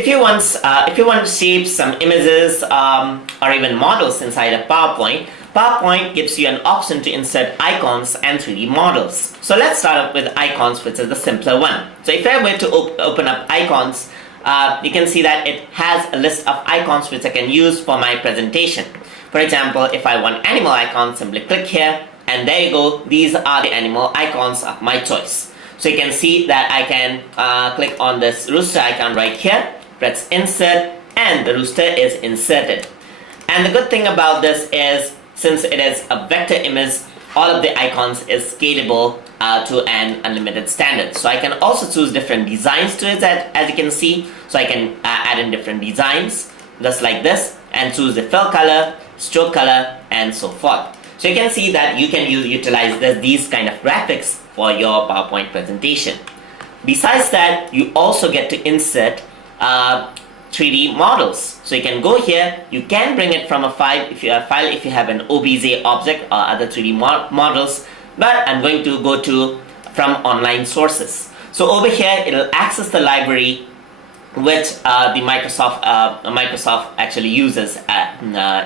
if you want to shape some images or even models inside a PowerPoint, PowerPoint gives you an option to insert icons and 3D models. So let's start up with icons, which is the simpler one. So if I were to open up icons, you can see that it has a list of icons which I can use for my presentation. For example, if I want animal icons, simply click here, and there you go. These are the animal icons of my choice. So you can see that I can click on this rooster icon right here, press insert, and the rooster is inserted. And the good thing about this is, since it is a vector image, all of the icons is scalable to an unlimited standard. So I can also choose different designs to it, as you can see. So I can add in different designs, just like this, and choose the fill color, stroke color, and so forth. So you can see that you can utilize these kind of graphics for your PowerPoint presentation. Besides that, you also get to insert 3D models. So you can go here, you can bring it from a file if you have an OBJ object or other 3D models, but I'm going to go to from online sources. So over here it'll access the library which the Microsoft actually uses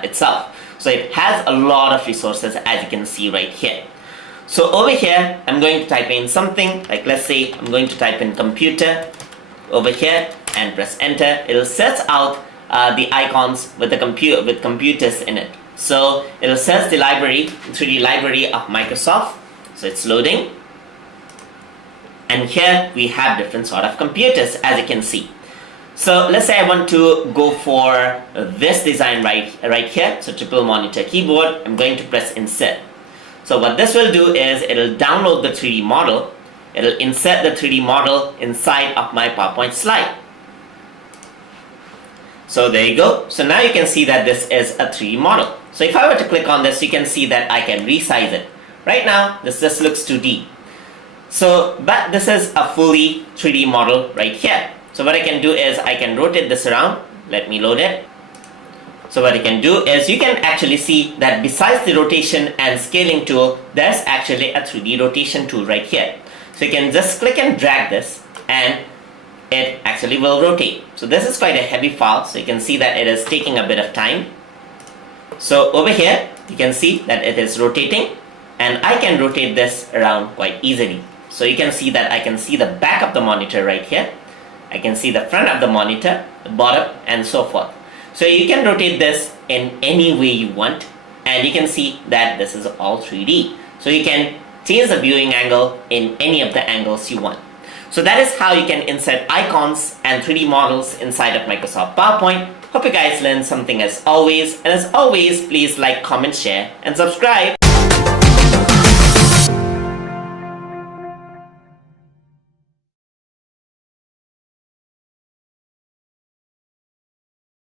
itself. So it has a lot of resources, as you can see right here. So over here I'm going to type in something like, let's say I'm going to type in computer over here and press enter. It'll search out the icons with computers in it. So it'll search the library, 3D library of Microsoft. So it's loading, and here we have different sort of computers, as you can see. So let's say I want to go for this design right here. So triple monitor keyboard. I'm going to press insert. So what this will do is it'll download the 3D model. It'll insert the 3D model inside of my PowerPoint slide. So there you go. So now you can see that this is a 3D model. So if I were to click on this, you can see that I can resize it. Right now, this just looks 2D. So, but this is a fully 3D model right here. So what I can do is I can rotate this around. Let me load it. So what you can do is you can actually see that besides the rotation and scaling tool, there's actually a 3D rotation tool right here. So you can just click and drag this, and it actually will rotate. So this is quite a heavy file, so you can see that it is taking a bit of time. So over here you can see that it is rotating, and I can rotate this around quite easily. So you can see that I can see the back of the monitor right here. I can see the front of the monitor, the bottom, and so forth. So you can rotate this in any way you want, and you can see that this is all 3D. So you can change the viewing angle in any of the angles you want. So that is how you can insert icons and 3D models inside of Microsoft PowerPoint. Hope you guys learned something as always. And as always, please like, comment, share, and subscribe.